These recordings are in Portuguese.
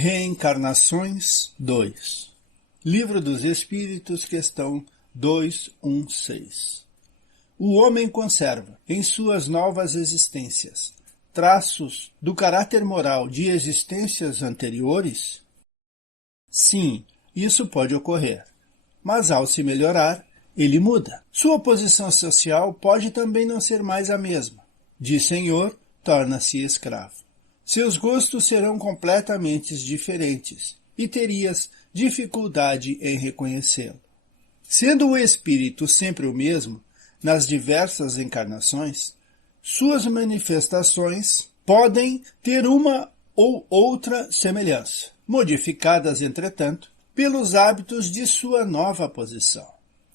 Reencarnações 2. Livro dos Espíritos, questão 216. O homem conserva, em suas novas existências, traços do caráter moral de existências anteriores? Sim, isso pode ocorrer. Mas ao se melhorar, ele muda. Sua posição social pode também não ser mais a mesma. De senhor, torna-se escravo. Seus gostos serão completamente diferentes e terias dificuldade em reconhecê-lo. Sendo o espírito sempre o mesmo, nas diversas encarnações, suas manifestações podem ter uma ou outra semelhança, modificadas, entretanto, pelos hábitos de sua nova posição,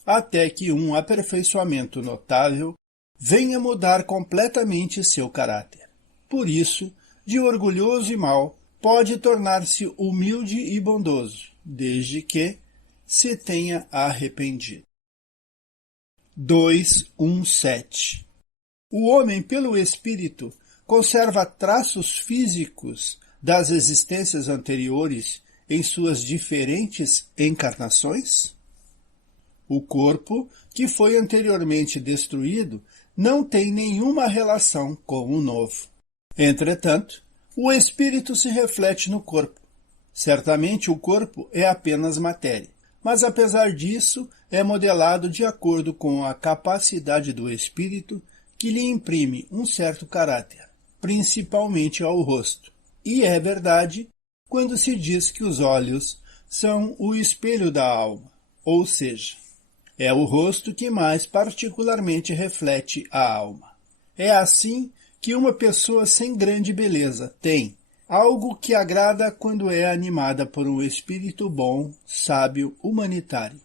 até que um aperfeiçoamento notável venha mudar completamente seu caráter. Por isso, de orgulhoso e mau, pode tornar-se humilde e bondoso, desde que se tenha arrependido. 217. O homem, pelo espírito, conserva traços físicos das existências anteriores em suas diferentes encarnações? O corpo, que foi anteriormente destruído, não tem nenhuma relação com o novo. Entretanto, o espírito se reflete no corpo. Certamente o corpo é apenas matéria, mas apesar disso é modelado de acordo com a capacidade do espírito que lhe imprime um certo caráter, principalmente ao rosto. E é verdade quando se diz que os olhos são o espelho da alma, ou seja, é o rosto que mais particularmente reflete a alma. É assim que uma pessoa sem grande beleza tem algo que agrada quando é animada por um espírito bom, sábio, humanitário,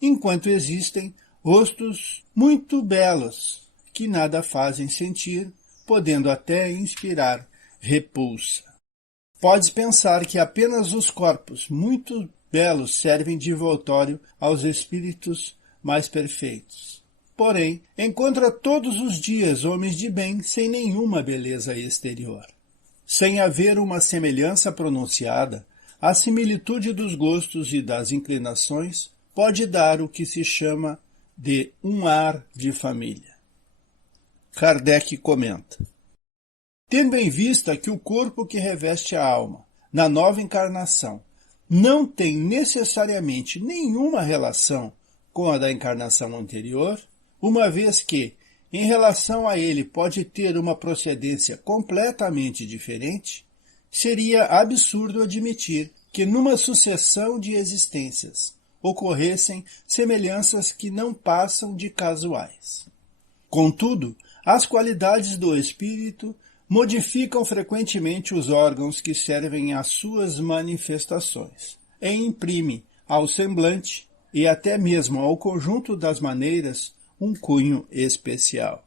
enquanto existem rostos muito belos que nada fazem sentir, podendo até inspirar repulsa. Podes pensar que apenas os corpos muito belos servem de envoltório aos espíritos mais perfeitos. Porém, encontra todos os dias homens de bem sem nenhuma beleza exterior. Sem haver uma semelhança pronunciada, a similitude dos gostos e das inclinações pode dar o que se chama de um ar de família. Kardec comenta: tendo em vista que o corpo que reveste a alma na nova encarnação não tem necessariamente nenhuma relação com a da encarnação anterior, uma vez que, em relação a ele, pode ter uma procedência completamente diferente, seria absurdo admitir que numa sucessão de existências ocorressem semelhanças que não passam de casuais. Contudo, as qualidades do espírito modificam frequentemente os órgãos que servem às suas manifestações, e imprime ao semblante e até mesmo ao conjunto das maneiras um cunho especial.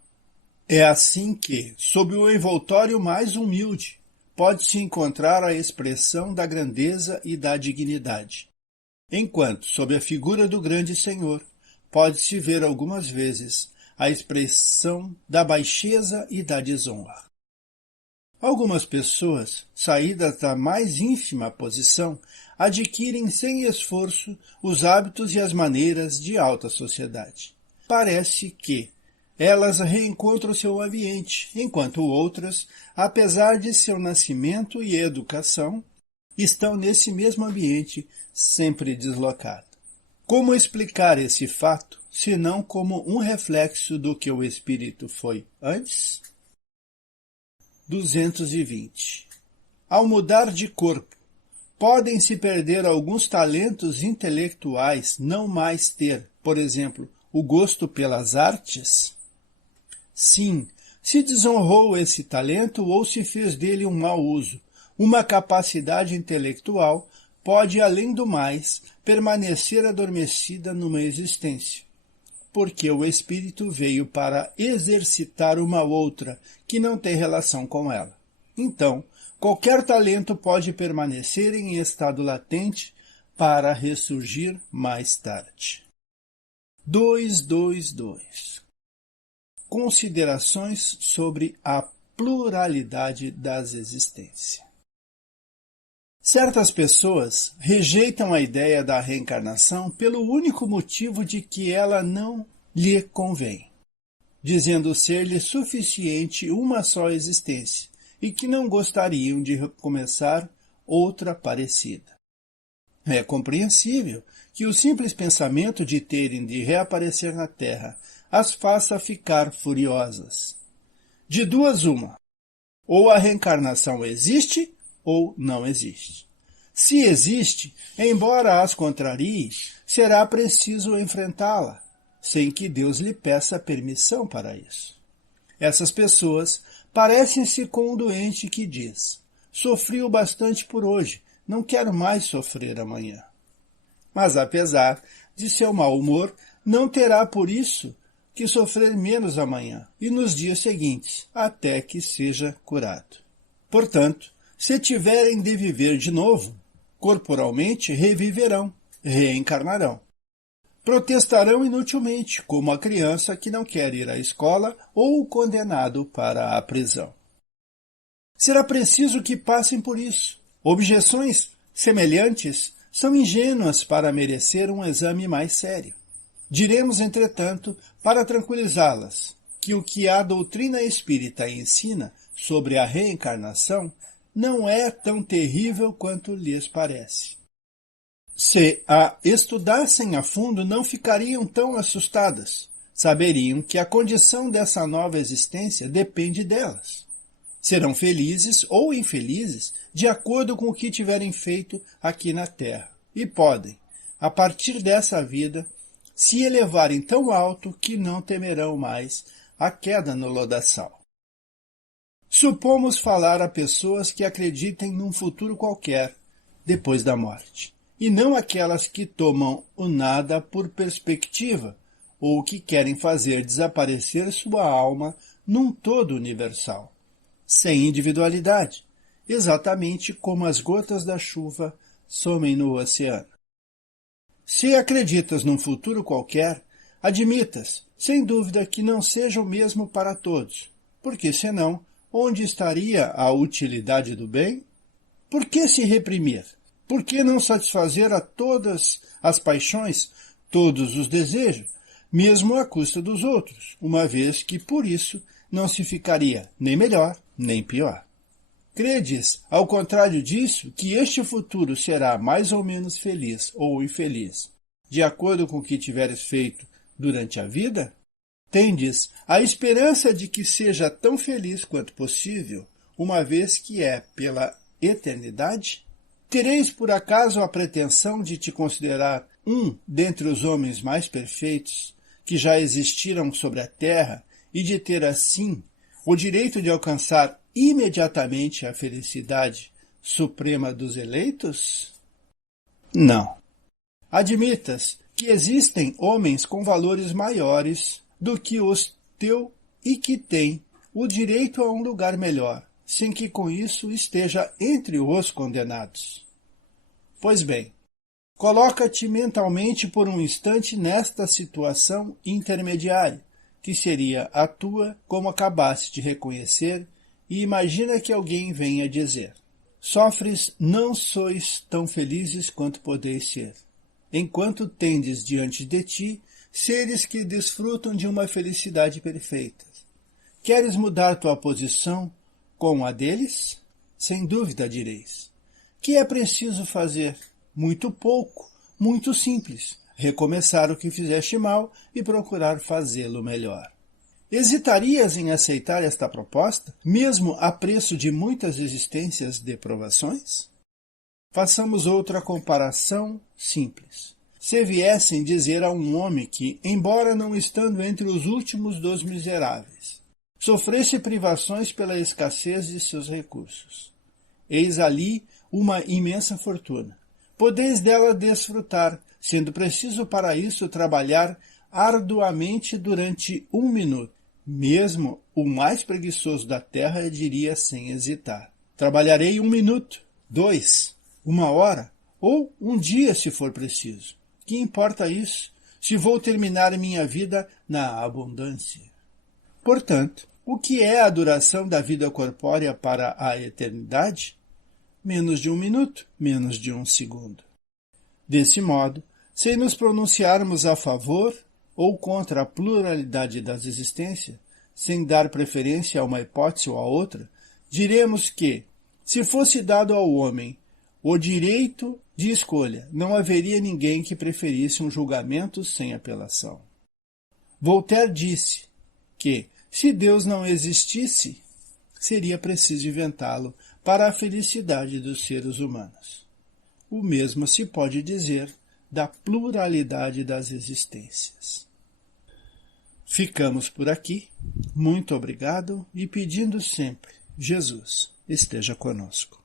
É assim que, sob o envoltório mais humilde, pode-se encontrar a expressão da grandeza e da dignidade, enquanto, sob a figura do grande Senhor, pode-se ver algumas vezes a expressão da baixeza e da desonra. Algumas pessoas, saídas da mais ínfima posição, adquirem sem esforço os hábitos e as maneiras de alta sociedade. Parece que elas reencontram seu ambiente, enquanto outras, apesar de seu nascimento e educação, estão nesse mesmo ambiente sempre deslocado. Como explicar esse fato, senão como um reflexo do que o espírito foi antes? 220. Ao mudar de corpo, podem se perder alguns talentos intelectuais, não mais ter, por exemplo, o gosto pelas artes? Sim, se desonrou esse talento ou se fez dele um mau uso. Uma capacidade intelectual pode, além do mais, permanecer adormecida numa existência, porque o espírito veio para exercitar uma outra que não tem relação com ela. Então, qualquer talento pode permanecer em estado latente para ressurgir mais tarde. 222. Considerações sobre a pluralidade das existências. Certas pessoas rejeitam a ideia da reencarnação pelo único motivo de que ela não lhe convém, dizendo ser-lhe suficiente uma só existência e que não gostariam de recomeçar outra parecida. É compreensível que o simples pensamento de terem de reaparecer na Terra as faça ficar furiosas. De duas uma, ou a reencarnação existe ou não existe. Se existe, embora as contrarie, será preciso enfrentá-la, sem que Deus lhe peça permissão para isso. Essas pessoas parecem-se com um doente que diz: sofri o bastante por hoje, não quero mais sofrer amanhã. Mas apesar de seu mau humor, não terá por isso que sofrer menos amanhã e nos dias seguintes, até que seja curado. Portanto, se tiverem de viver de novo, corporalmente reviverão, reencarnarão. Protestarão inutilmente, como a criança que não quer ir à escola ou o condenado para a prisão. Será preciso que passem por isso. Objeções semelhantes são ingênuas para merecer um exame mais sério. Diremos, entretanto, para tranquilizá-las, que o que a doutrina espírita ensina sobre a reencarnação não é tão terrível quanto lhes parece. Se a estudassem a fundo, não ficariam tão assustadas. Saberiam que a condição dessa nova existência depende delas. Serão felizes ou infelizes de acordo com o que tiverem feito aqui na Terra. E podem, a partir dessa vida, se elevarem tão alto que não temerão mais a queda no lodaçal. Supomos falar a pessoas que acreditem num futuro qualquer, depois da morte, e não aquelas que tomam o nada por perspectiva, ou que querem fazer desaparecer sua alma num todo universal, sem individualidade, exatamente como as gotas da chuva somem no oceano. Se acreditas num futuro qualquer, admitas, sem dúvida, que não seja o mesmo para todos, porque senão, onde estaria a utilidade do bem? Por que se reprimir? Por que não satisfazer a todas as paixões, todos os desejos, mesmo à custa dos outros, uma vez que por isso não se ficaria nem melhor nem pior? Credes, ao contrário disso, que este futuro será mais ou menos feliz ou infeliz, de acordo com o que tiveres feito durante a vida? Tendes a esperança de que seja tão feliz quanto possível, uma vez que é pela eternidade? Tereis por acaso a pretensão de te considerar um dentre os homens mais perfeitos que já existiram sobre a terra e de ter assim o direito de alcançar imediatamente a felicidade suprema dos eleitos? Não. Admitas que existem homens com valores maiores do que os teu e que têm o direito a um lugar melhor, sem que com isso esteja entre os condenados. Pois bem, coloca-te mentalmente por um instante nesta situação intermediária, que seria a tua, como acabaste de reconhecer, e imagina que alguém venha dizer: sofres, não sois tão felizes quanto podeis ser, enquanto tendes diante de ti seres que desfrutam de uma felicidade perfeita. Queres mudar tua posição com a deles? Sem dúvida direis. Que é preciso fazer? Muito pouco, muito simples. Recomeçar o que fizeste mal e procurar fazê-lo melhor. Hesitarias em aceitar esta proposta, mesmo a preço de muitas existências de provações? Façamos outra comparação simples. Se viessem dizer a um homem que, embora não estando entre os últimos dos miseráveis, sofresse privações pela escassez de seus recursos, eis ali uma imensa fortuna. Podeis dela desfrutar, sendo preciso para isso trabalhar arduamente durante 1 minuto. Mesmo o mais preguiçoso da terra diria sem hesitar: trabalharei 1 minuto, 2, 1 hora, ou 1 dia se for preciso. Que importa isso, se vou terminar minha vida na abundância? Portanto, o que é a duração da vida corpórea para a eternidade? menos de 1 minuto, menos de 1 segundo. Desse modo, sem nos pronunciarmos a favor ou contra a pluralidade das existências, sem dar preferência a uma hipótese ou a outra, diremos que, se fosse dado ao homem o direito de escolha, não haveria ninguém que preferisse um julgamento sem apelação. Voltaire disse que, se Deus não existisse, seria preciso inventá-lo para a felicidade dos seres humanos. O mesmo se pode dizer da pluralidade das existências. Ficamos por aqui. Muito obrigado e pedindo sempre, Jesus esteja conosco.